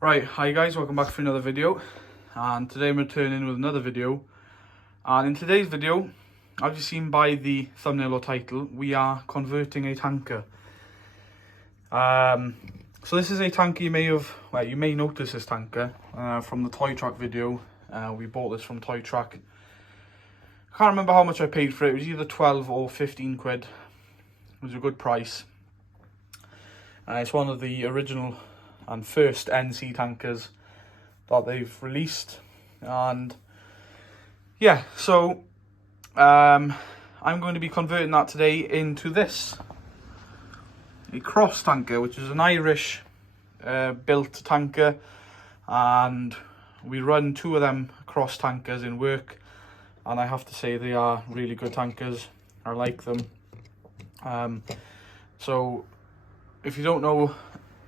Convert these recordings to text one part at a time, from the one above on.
Right, hi guys, welcome back for another video, and today I'm returning with another video. And in today's video, as you've seen by the thumbnail or title, we are converting a tanker. So this is a tanker you may notice this tanker from the Toy Track video. We bought this from Toy Track. I can't remember how much I paid for it. It was either 12 or 15 quid. It was a good price. It's one of the original and first NC tankers that they've released, and yeah, so I'm going to be converting that today into a cross tanker, which is an Irish built tanker, and we run two of them cross tankers in work, and I have to say they are really good tankers. I like them. So if you don't know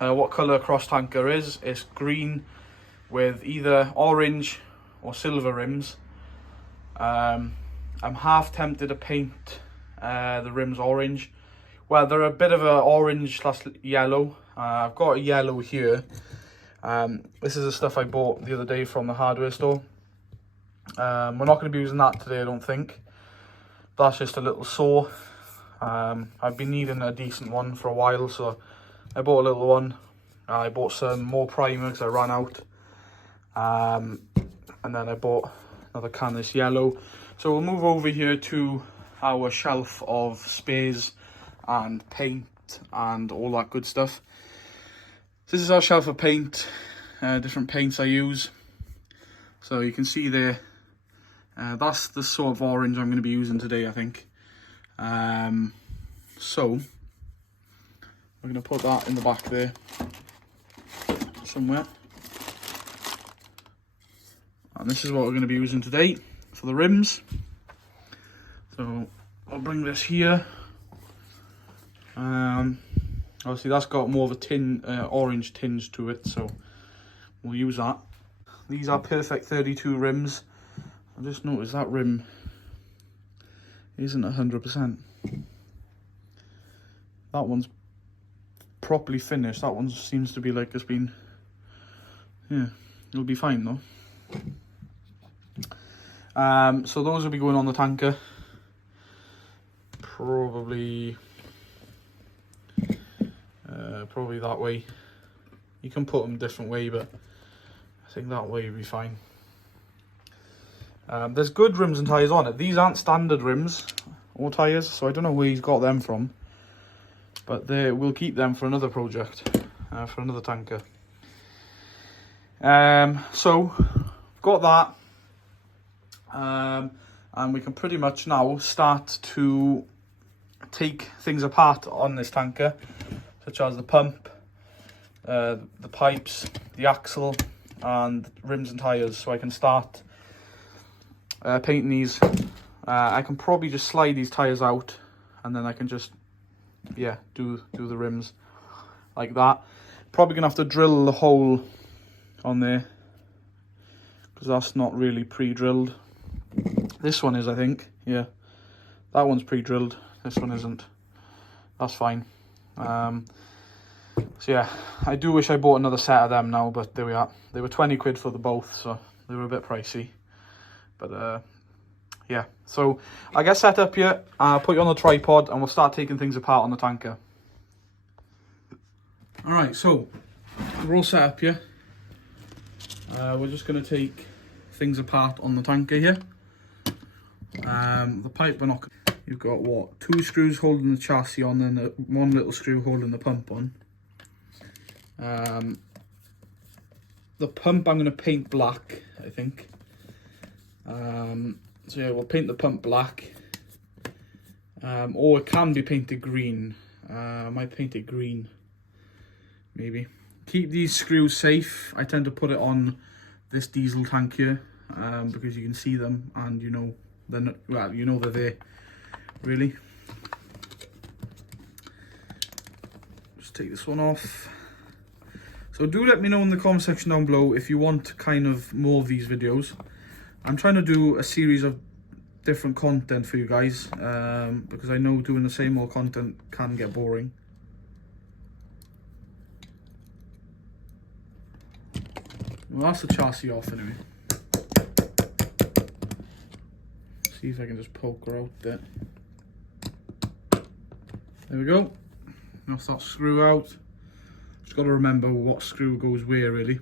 what colour a cross tanker is, it's green with either orange or silver rims. I'm half tempted to paint the rims orange. Well, they're a bit of a orange / yellow. I've got a yellow here. This is the stuff I bought the other day from the hardware store. We're not going to be using that today, I don't think. That's just a little saw. I've been needing a decent one for a while, so I bought a little one. I bought some more primer because I ran out. And then I bought another can of this yellow. So we'll move over here to our shelf of spares and paint and all that good stuff. This is our shelf of paint, different paints I use. So you can see there, that's the sort of orange I'm going to be using today, I think. So we're going to put that in the back there somewhere. And this is what we're going to be using today for the rims. So I'll bring this here. Obviously that's got more of a orange tinge to it, so we'll use that. These are perfect 32 rims. I just noticed that rim isn't 100%. That one's properly finished. That one seems to be like it's been, yeah, it'll be fine though. So those will be going on the tanker. Probably that way. You can put them a different way, but I think that way will be fine. There's good rims and tyres on it. These aren't standard rims or tyres, so I don't know where he's got them from. But we'll keep them for another project, for another tanker. So, got that. And we can pretty much now start to take things apart on this tanker, such as the pump, the pipes, the axle, and rims and tyres. So I can start painting these. I can probably just slide these tyres out, and then I can just do the rims like that. Probably gonna have to drill the hole on there because that's not really pre-drilled. This one is, I think. Yeah, that one's pre-drilled. This one isn't. That's fine. So yeah, I do wish I bought another set of them now, but there we are. They were 20 quid for the both, so they were a bit pricey. But yeah, so I get set up here, I'll put you on the tripod and we'll start taking things apart on the tanker. Alright, so we're all set up here. We're just going to take things apart on the tanker here. The pipe, you've got what, 2 screws holding the chassis on, and one little screw holding the pump on. The pump I'm going to paint black, I think. So yeah, we'll paint the pump black, or it can be painted green. I might paint it green, maybe. Keep these screws safe. I tend to put it on this diesel tank here, because you can see them and you know they're not, well, you know they're there, really. Just take this one off. So do let me know in the comment section down below if you want kind of more of these videos. I'm trying to do a series of different content for you guys, because I know doing the same old content can get boring. Well, that's the chassis off anyway. See if I can just poke her out there. There we go. That's that screw out. Just got to remember what screw goes where, really.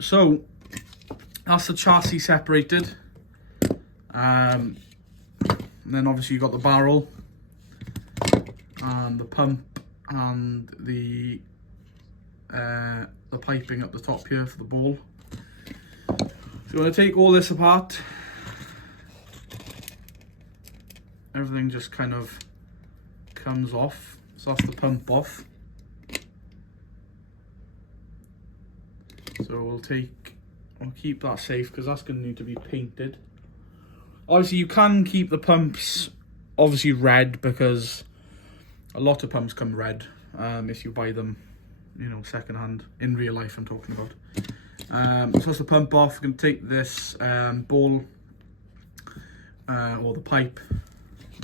So that's the chassis separated. And then obviously you've got the barrel and the pump and the piping at the top here for the ball. So I'm going to take all this apart. Everything just kind of comes off. So that's the pump off. So we'll keep that safe because that's going to need to be painted. Obviously you can keep the pumps obviously red because a lot of pumps come red if you buy them, you know, second hand, in real life I'm talking about. So that's the pump off. We're going to take this ball or the pipe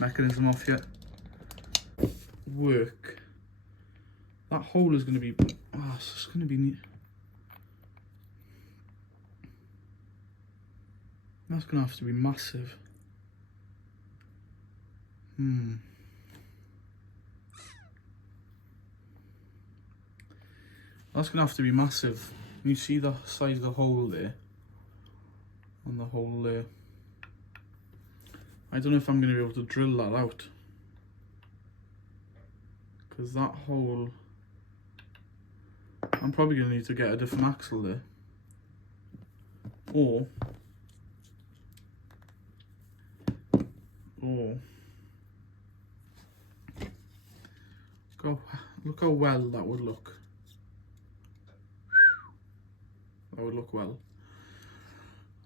mechanism off here. Work. That hole is going to be, it's going to be neat. That's going to have to be massive. That's going to have to be massive. You see the size of the hole there? And the hole there. I don't know if I'm going to be able to drill that out. Because that hole... I'm probably going to need to get a different axle there. Or... look how well that would look. That would look well.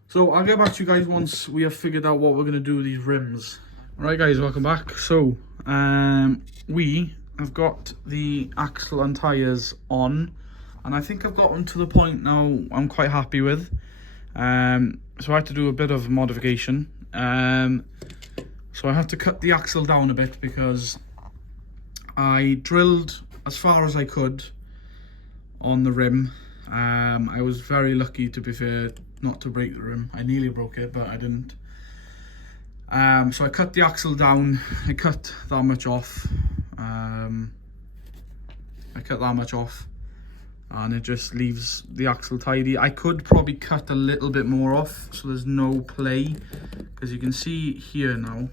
So I'll get back to you guys once we have figured out what we're going to do with these rims. Alright guys, welcome back. So we have got the axle and tyres on, and I think I've got them to the point now I'm quite happy with. So I had to do a bit of modification. So I had to cut the axle down a bit because I drilled as far as I could on the rim. I was very lucky, to be fair, not to break the rim. I nearly broke it, but I didn't. So I cut the axle down. I cut that much off. And it just leaves the axle tidy. I could probably cut a little bit more off so there's no play, because you can see here now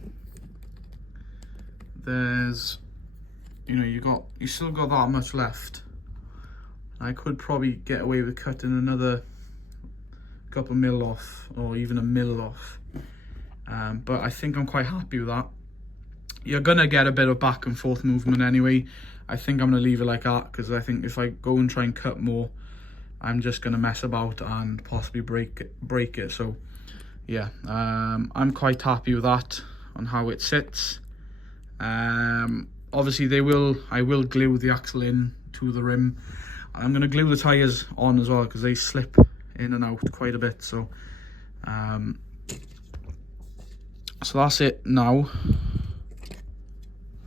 there's, you know, you still got that much left. I could probably get away with cutting another couple mil off, or even a mil off, but I think I'm quite happy with that. You're gonna get a bit of back and forth movement anyway. I think I'm gonna leave it like that, because I think if I go and try and cut more, I'm just gonna mess about and possibly break it. So yeah, I'm quite happy with that on how it sits. Obviously I will glue the axle in to the rim. I'm going to glue the tyres on as well, because they slip in and out quite a bit. So so that's it now.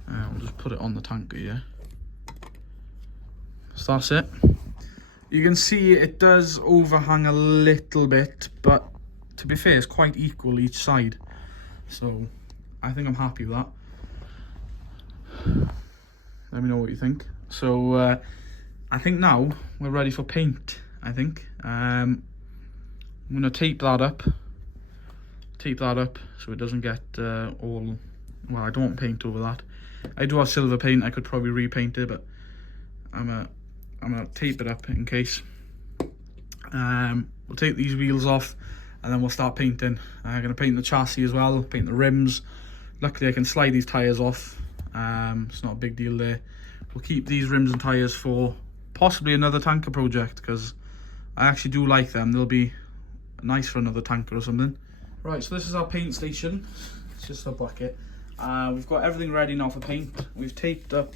We'll just put it on the tanker here. So that's it. You can see it does overhang a little bit, but to be fair, it's quite equal each side. So I think I'm happy with that. Let me know what you think. So I think now we're ready for paint, I think. I'm going to tape that up so it doesn't get all, well, I don't want paint over that. I do have silver paint, I could probably repaint it, but I'm gonna tape it up in case. We'll take these wheels off and then we'll start painting. I'm going to paint the chassis as well, paint the rims. Luckily I can slide these tyres off, it's not a big deal there. We'll keep these rims and tyres for possibly another tanker project, because I actually do like them. They'll be nice for another tanker or something. Right, so this is our paint station. It's just a bucket. We've got everything ready now for paint. We've taped up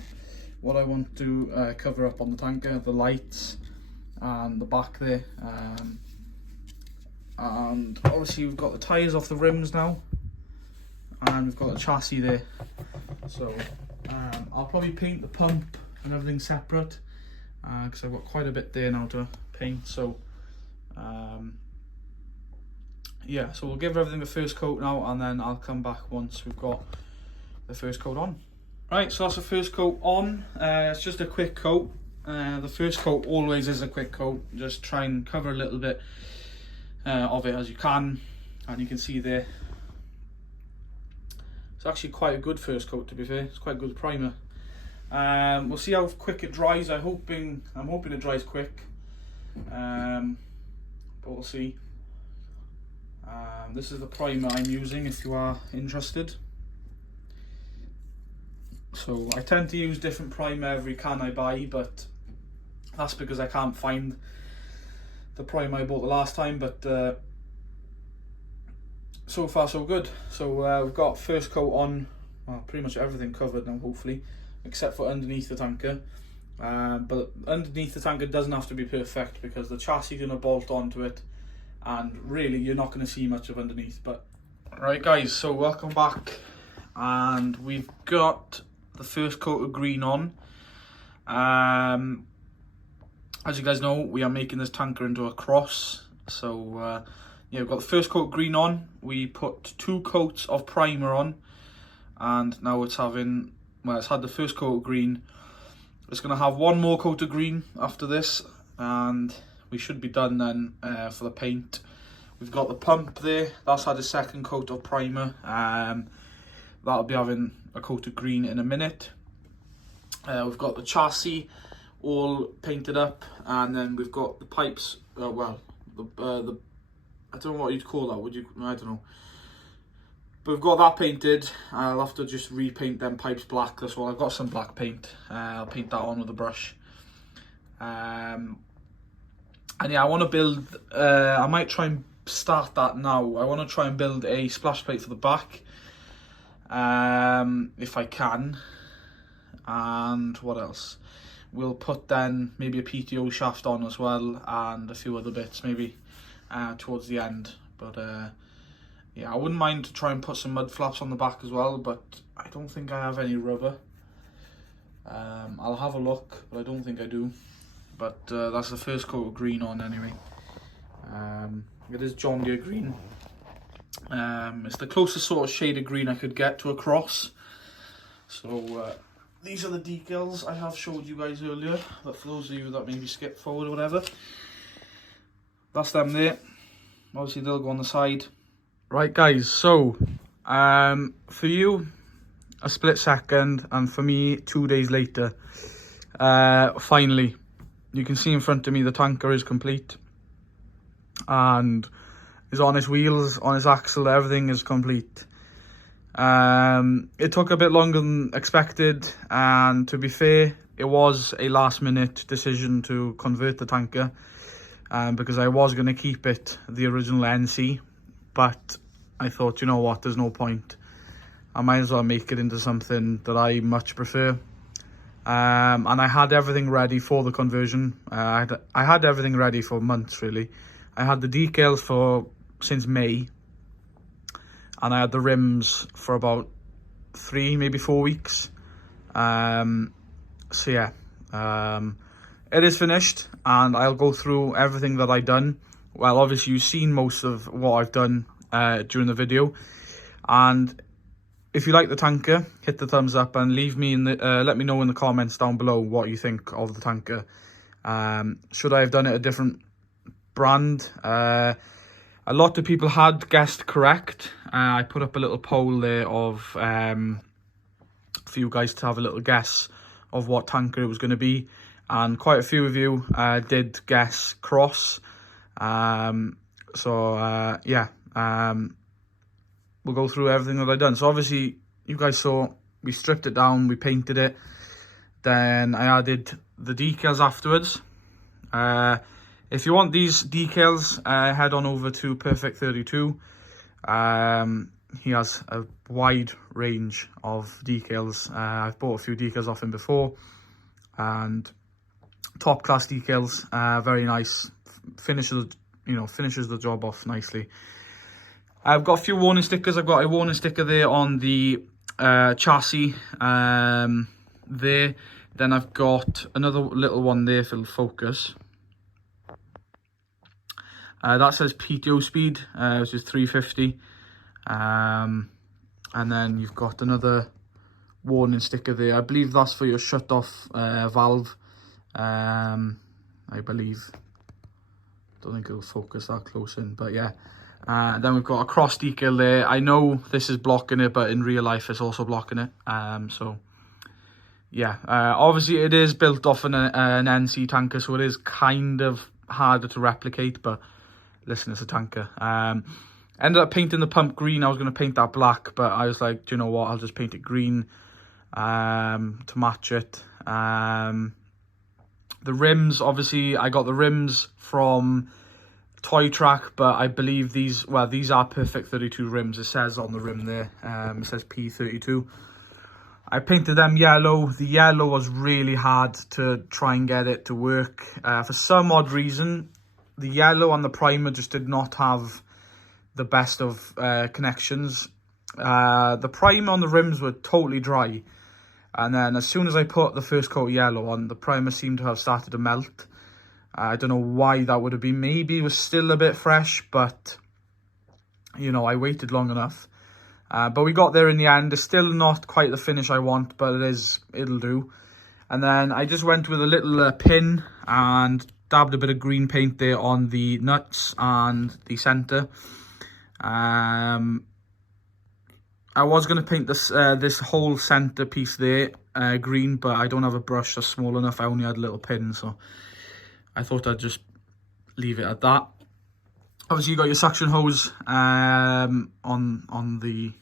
what I want to cover up on the tanker, the lights and the back there. And obviously we've got the tyres off the rims now, and we've got the chassis there. So I'll probably paint the pump and everything separate. because I've got quite a bit there now to paint. So yeah, so we'll give everything the first coat now, and then I'll come back once we've got the first coat on. Right, so that's the first coat on. It's just a quick coat. The first coat always is a quick coat. Just try and cover a little bit of it as you can, and you can see there it's actually quite a good first coat, to be fair. It's quite a good primer. We'll see how quick it dries. I'm hoping it dries quick, but we'll see. This is the primer I'm using if you are interested. So I tend to use different primer every can I buy, but that's because I can't find the primer I bought the last time. But so far so good. So we've got first coat on, well, pretty much everything covered now, hopefully, except for underneath the tanker. But underneath the tanker doesn't have to be perfect, because the chassis is going to bolt onto it, and really you're not going to see much of underneath. But right guys, so welcome back, and we've got the first coat of green on. As you guys know, we are making this tanker into a cross. So yeah, we've got the first coat of green on. We put 2 coats of primer on, and now it's having, well, it's had the first coat of green. It's going to have 1 more coat of green after this, and we should be done then for the paint. We've got the pump there, that's had a second coat of primer. That'll be having a coat of green in a minute. We've got the chassis all painted up, and then we've got the pipes, well, the I don't know what you'd call that, would you? I don't know. But we've got that painted. I'll have to just repaint them pipes black, that's all. I've got some black paint. I'll paint that on with a brush. And yeah, I want to build, I might try and start that now. I want to try and build a splash plate for the back, if I can. And what else? We'll put then maybe a PTO shaft on as well, and a few other bits maybe towards the end. But yeah, I wouldn't mind to try and put some mud flaps on the back as well, but I don't think I have any rubber. I'll have a look, but I don't think I do. But that's the first coat of green on anyway. It is John Deere green. It's the closest sort of shade of green I could get to a cross. So these are the decals I have showed you guys earlier, but for those of you that maybe skip forward or whatever, that's them there. Obviously they'll go on the side. Right guys, so for you a split second, and for me 2 days later, finally you can see in front of me the tanker is complete, and is on its wheels, on its axle, everything is complete. It took a bit longer than expected, and to be fair, it was a last minute decision to convert the tanker, because I was going to keep it the original NC, but I thought, you know what, there's no point. I might as well make it into something that I much prefer. And I had everything ready for the conversion. I had everything ready for months, really. I had the decals since May, and I had the rims for about 3, maybe 4 weeks. So yeah, it is finished, and I'll go through everything that I've done. Well, obviously you've seen most of what I've done during the video, and if you like the tanker, hit the thumbs up, and leave me in the let me know in the comments down below what you think of the tanker. Should I have done it a different brand? A lot of people had guessed correct. I put up a little poll there of for you guys to have a little guess of what tanker it was going to be, and quite a few of you did guess cross. So yeah, we'll go through everything that I've done. So obviously you guys saw we stripped it down, we painted it, then I added the decals afterwards. If you want these decals, head on over to Perfect 32. He has a wide range of decals. I've bought a few decals off him before, and top class decals. Very nice, finishes the job off nicely. I've got a few warning stickers. I've got a warning sticker there on the chassis there. Then I've got another little one there for focus. That says PTO speed, which is 350. And then you've got another warning sticker there. I believe that's for your shut-off valve. I believe. Don't think it'll focus that close in, but yeah. Then we've got a cross decal there. I know this is blocking it, but in real life it's also blocking it. So yeah, obviously it is built off an NC tanker, so it is kind of harder to replicate, but listen, it's a tanker. Ended up painting the pump green. I was going to paint that black, but I was like, do you know what, I'll just paint it green to match it. The rims, obviously I got the rims from Toy Track, but I believe these are Perfect 32 rims. It says on the rim there, it says P32. I painted them yellow. The yellow was really hard to try and get it to work. For some odd reason, the yellow and the primer just did not have the best of connections. The primer on the rims were totally dry. And then as soon as I put the first coat of yellow on, the primer seemed to have started to melt. I don't know why that would have been. Maybe it was still a bit fresh, but, you know, I waited long enough. But we got there in the end. It's still not quite the finish I want, but it'll do. And then I just went with a little pin and dabbed a bit of green paint there on the nuts and the centre. I was going to paint this whole centre piece there green, but I don't have a brush that's small enough. I only had a little pin, so I thought I'd just leave it at that. Obviously, you got your suction hose on the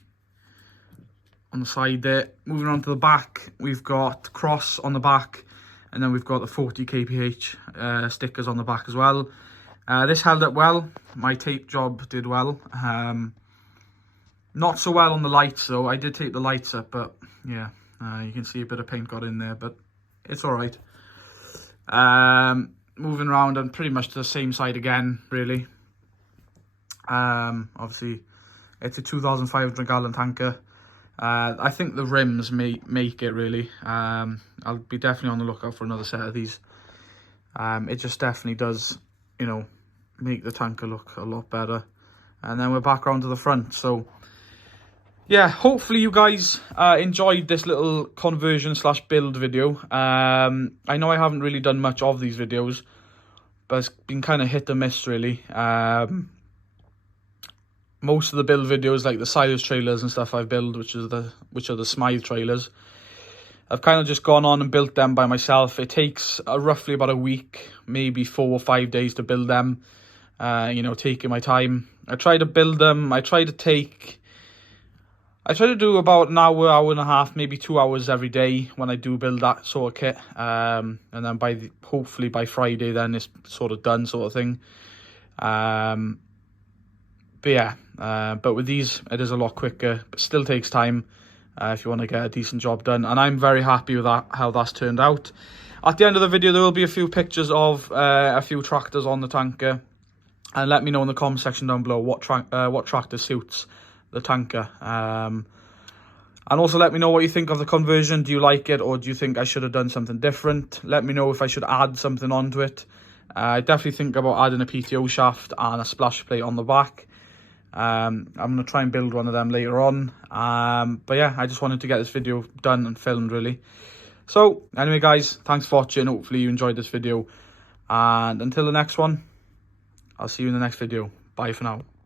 side there. Moving on to the back, we've got cross on the back, and then we've got the 40 kph stickers on the back as well. This held up well. My tape job did well. Not so well on the lights though. I did take the lights up, but yeah, you can see a bit of paint got in there, but it's all right. Moving around and pretty much to the same side again, really. Obviously, it's a 2,500 gallon tanker. I think the rims make it really. I'll be definitely on the lookout for another set of these. It just definitely does, you know, make the tanker look a lot better. And then we're back around to the front. So yeah, hopefully you guys enjoyed this little conversion / build video. I know I haven't really done much of these videos, but it's been kind of hit or miss really. Most of the build videos, like the Silas trailers and stuff I've built, which are the Smythe trailers, I've kind of just gone on and built them by myself. It takes roughly about a week, maybe 4 or 5 days to build them. You know, taking my time. I try to build them. I try to do about an hour, hour and a half, maybe 2 hours every day when I do build that sort of kit. And then hopefully by Friday, then it's sort of done, sort of thing. But yeah, but with these, it is a lot quicker, but still takes time if you want to get a decent job done. And I'm very happy with how that's turned out. At the end of the video, there will be a few pictures of a few tractors on the tanker. And let me know in the comment section down below what tractor suits the tanker. And also let me know what you think of the conversion. Do you like it, or do you think I should have done something different? Let me know if I should add something onto it. I definitely think about adding a PTO shaft and a splash plate on the back. I'm going to try and build one of them later on. But yeah, I just wanted to get this video done and filmed really. So anyway guys, thanks for watching. Hopefully you enjoyed this video. And until the next one, I'll see you in the next video. Bye for now.